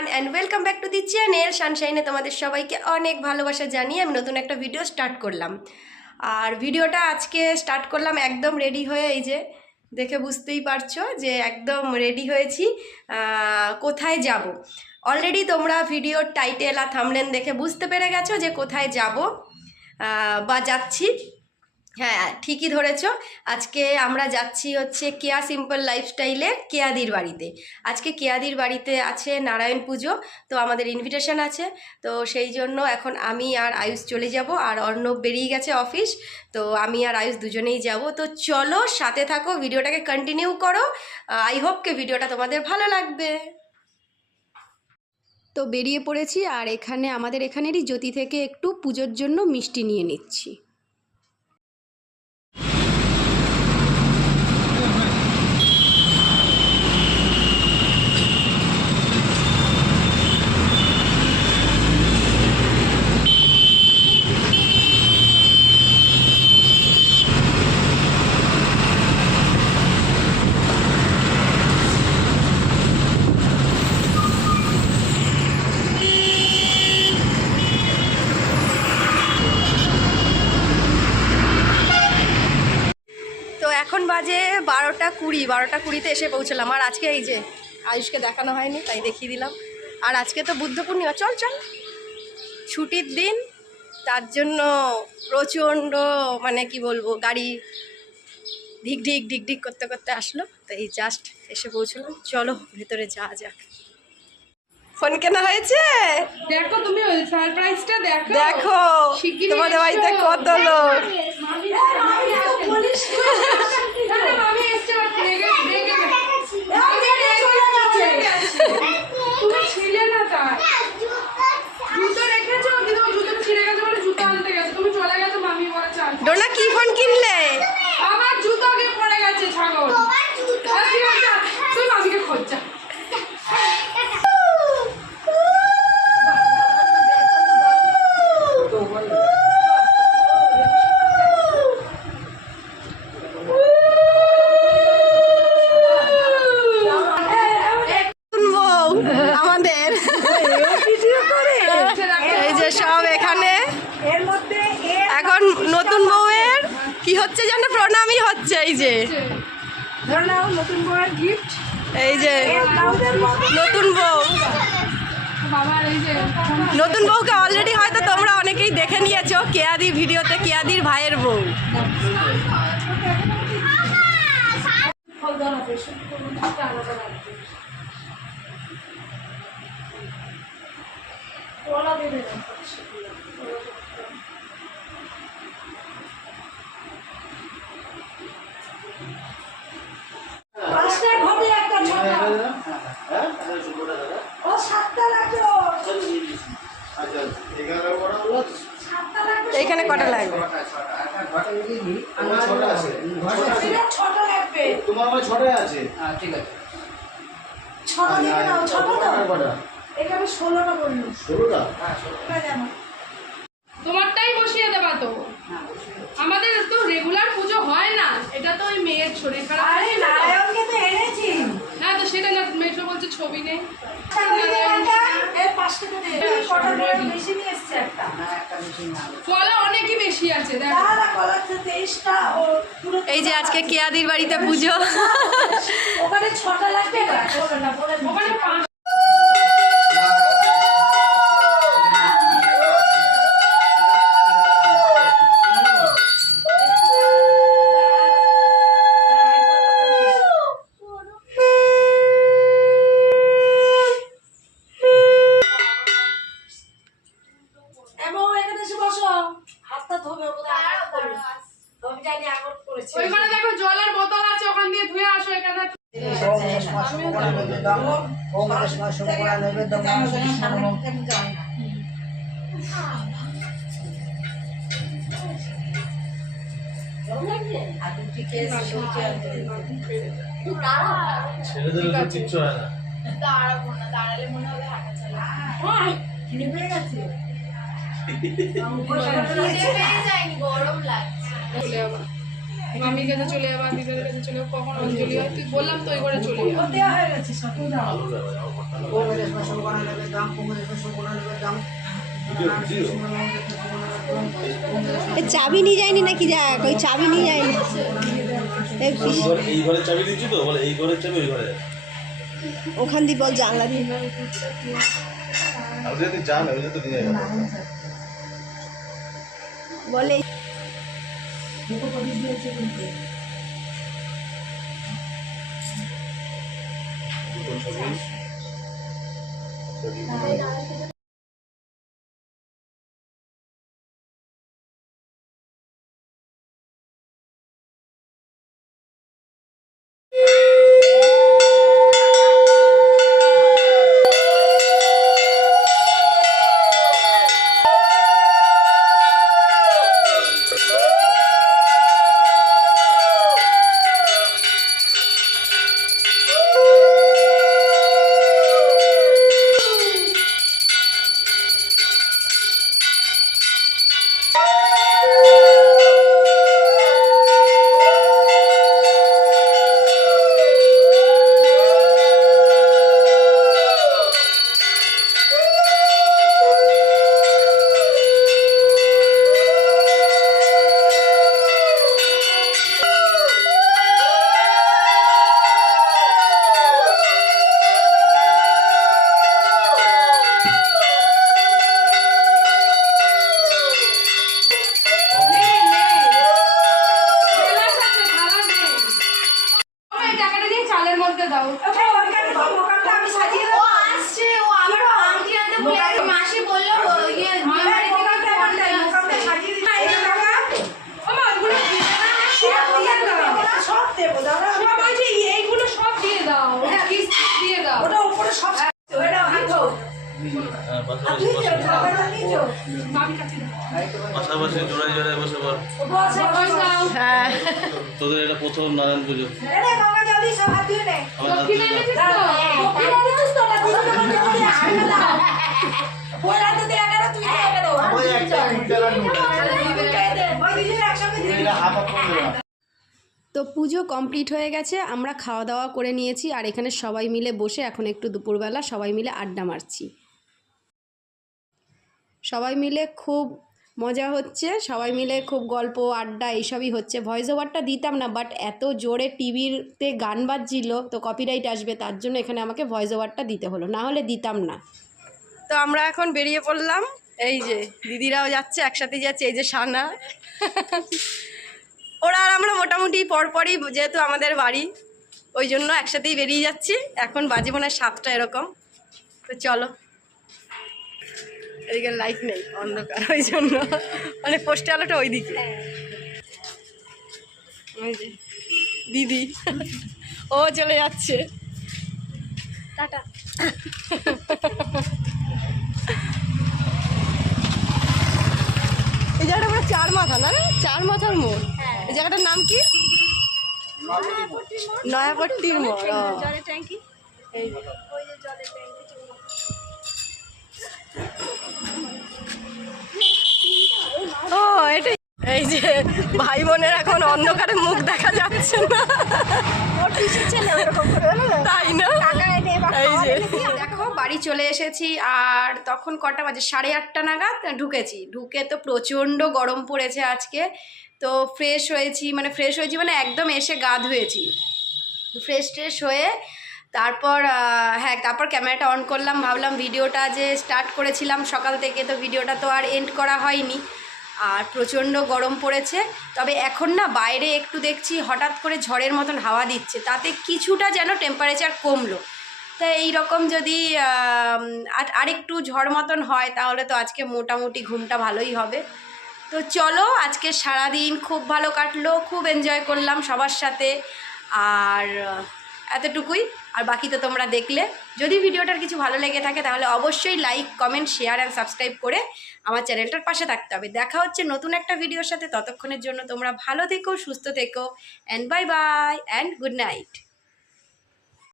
Everyone and welcome back to the channel সানশাইনে। তোমাদের সবাইকে অনেক ভালোবাসা জানিয়ে আমি নতুন একটা ভিডিও স্টার্ট করলাম। আর ভিডিওটা আজকে স্টার্ট করলাম একদম রেডি হয়ে, এই যে দেখে বুঝতেই পারছো যে একদম রেডি হয়েছি। কোথায় যাব অলরেডি তোমরা ভিডিওর টাইটেল আর থাম্বনেল দেখে বুঝতে পেরে গেছো যে কোথায় যাব বা যাচ্ছি। হ্যাঁ, ঠিকই ধরেছ, আজকে আমরা যাচ্ছি হচ্ছে কেয়া সিম্পল লাইফস্টাইলের কেয়াদির বাড়িতে। আজকে কেয়াদির বাড়িতে আছে নারায়ণ পুজো, তো আমাদের ইনভিটেশন আছে। তো সেই জন্য এখন আমি আর আয়ুষ চলে যাব, আর অর্ণব বেরিয়ে গেছে অফিস, তো আমি আর আয়ুষ দুজনেই যাব। তো চলো সাথে থাকো, ভিডিওটাকে কন্টিনিউ করো। আই হোপ কে ভিডিওটা তোমাদের ভালো লাগবে। তো বেরিয়ে পড়েছি, আর এখানে আমাদের এখানেরই জ্যোতি থেকে একটু পুজোর জন্য মিষ্টি নিয়ে নিচ্ছি। এখন বাজে 12:20, 12:20-তে এসে পৌঁছলাম। আর আজকে এই যে আয়ুষকে দেখানো হয়নি, তাই দেখিয়ে দিলাম। আর আজকে তো বুদ্ধ পূর্ণিমা, চল চল ছুটির দিন, তার জন্য প্রচণ্ড মানে কি বলবো, গাড়ি ঢিক ঢিক ঢিক ঢিক করতে করতে আসলো। তো এই জাস্ট এসে পৌঁছলাম, চলো ভেতরে যাওয়া যাক। ফোন কেনা হয়েছে, দেখো তুমি সারপ্রাইজটা দেখো। দেখো তোমাদের বাড়িতে কত লোক। ডোনা কি ফোন কিনলে? আমার জুতো গিয়ে পড়ে গেছে ছাগল। তুই মামিকে খোঁজা। আমাদের এই যে সব এখানে এখন নতুন বউয়ের কি হচ্ছে যেন প্রণামই হচ্ছে। এই যে নতুন বউয়ের গিফট, এই যে নতুন বউ, নতুন বউকে অলরেডি হয়তো তোমরা অনেকেই দেখে নিয়েছো কেয়াদি ভিডিওতে, কেয়াদির ভাইয়ের বউ। এইখানে কটা লাগবে? তোমার আমার ছটায় আছে। ঠিক আছে, ছটা দিকে নাও। ছটা দাও, এখানে 16টা বললো। 16টা? হ্যাঁ 16টা। তোমারটাই বসিয়ে দেবা তো। আমাদের তো রেগুলার পুজো হয় না, এটা তো ওই মেয়ের শরীর খারাপ। আরে নারায়ণকে তো এনেছি না, তো সেটা না, মেয়েটা বলছে ছবি নেই। কলা অনেকই বেশি আছে, এই যে আজকে কেয়াদির বাড়িতে পুজো। ওখানে 6টা লাগবে, ওখানে 5। ওইখানে দেখো জলের বোতল আছে, ওখান দিয়ে ধুয়ে আসো। এখানে ছেলেদের কিচ্ছু হয় না। দাঁড়ালে মনে হবে হাঁটা চলা। গরম লাগছে। মামির কাছে চলে যাবা, দিদার কাছে চলে যাবো, কখন অঞ্জলি হয় তুই বললাম তো ওই ঘরে চলে যাবো। চাবি নিয়ে যায়নি নাকি? দেখ ওই চাবি নিয়ে যায়নি। এই ঘরের চাবি দিয়েছি তো, বলে এই ঘরের চাবি ওই ঘরে। ওখান দিয়ে বল জানলা দিয়ে আপনি যদি যান ওই তো নিয়ে যাবেন। বলে টাকাটা দিয়ে চালের মধ্যে দাও। এইগুলো সব দিয়ে দাও, কিস্তি দিয়ে দাও। পাশাপাশি জোড়ায় জোড়ায় বসে বল। হ্যাঁ তোদের এটা প্রথম নারায়ণ পুজো। দক্ষিণে এনেছিস তো? তো পুজো কমপ্লিট হয়ে গেছে, আমরা খাওয়া দাওয়া করে নিয়েছি আর এখানে সবাই মিলে বসে এখন একটু দুপুরবেলা সবাই মিলে আড্ডা মারছি। সবাই মিলে খুব মজা হচ্ছে, সবাই মিলে খুব গল্প আড্ডা এইসবই হচ্ছে। ভয়েস ওভারটা দিতাম না, বাট এত জোরে টিভিতে গান বাজছিল তো কপিরাইট আসবে, তার জন্য এখানে আমাকে ভয়েস ওভারটা দিতে হলো, না হলে দিতাম না। তো আমরা এখন বেরিয়ে পড়লাম, এই যে দিদিরাও যাচ্ছে, একসাথে যাচ্ছে, এই যে সানা ওরা আর আমরা মোটামুটি পরপরই, যেহেতু আমাদের বাড়ি ওই জন্য একসাথেই বেরিয়ে যাচ্ছি। এখন বাজে মনে হয় 7টা এরকম। তো চলো, এদিকে লাইট নেই, অন্ধকার, ওই জন্য মানে পোস্টে আলোটা ওইদিকে। ওই যে দিদি ও চলে যাচ্ছে, টাটা। এই জায়গাটা পুরো 4 মাথা না, 4 মাথার মোড়। এই জায়গাটার নাম কি? নয়াপট্টির মোড়। জলের ট্যাঙ্কি, এই ওই যে জলের ট্যাঙ্কি। ও এটাই। এই যে ভাই বোনের এখন অন্ধকারে মুখ দেখা যাচ্ছে না, তাই না? এই যে দেখো বাড়ি চলে এসেছি, আর তখন কটা বাজে, 8:30 নাগাদ ঢুকেছি। ঢুকে তো প্রচণ্ড গরম পড়েছে আজকে। তো ফ্রেশ হয়েছি মানে একদম এসে গা ধুয়েছি, ফ্রেশ ট্রেশ হয়ে তারপর তারপর ক্যামেরাটা অন করলাম। ভাবলাম ভিডিওটা যে স্টার্ট করেছিলাম সকাল থেকে, তো ভিডিওটা তো আর এন্ড করা হয়নি, আর প্রচণ্ড গরম পড়েছে। তবে এখন না বাইরে একটু দেখছি হঠাৎ করে ঝড়ের মতন হাওয়া দিচ্ছে, তাতে কিছুটা যেন টেম্পারেচার কমলো। তা এই রকম যদি আরেকটু ঝড় মতন হয় তাহলে তো আজকে মোটামুটি ঘুমটা ভালোই হবে। তো চলো, আজকে সারাদিন খুব ভালো কাটলো, খুব এনজয় করলাম সবার সাথে, আর এতটুকুই। আর বাকি তো তোমরা দেখলে। যদি ভিডিওটার কিছু ভালো লেগে থাকে তাহলে অবশ্যই like, comment, share and subscribe করে আমার চ্যানেলটার পাশে থাকতে হবে। দেখা হচ্ছে নতুন একটা ভিডিওর সাথে, ততক্ষণের জন্য তোমরা ভালো থেকো, সুস্থ থেকো, and bye bye and good night.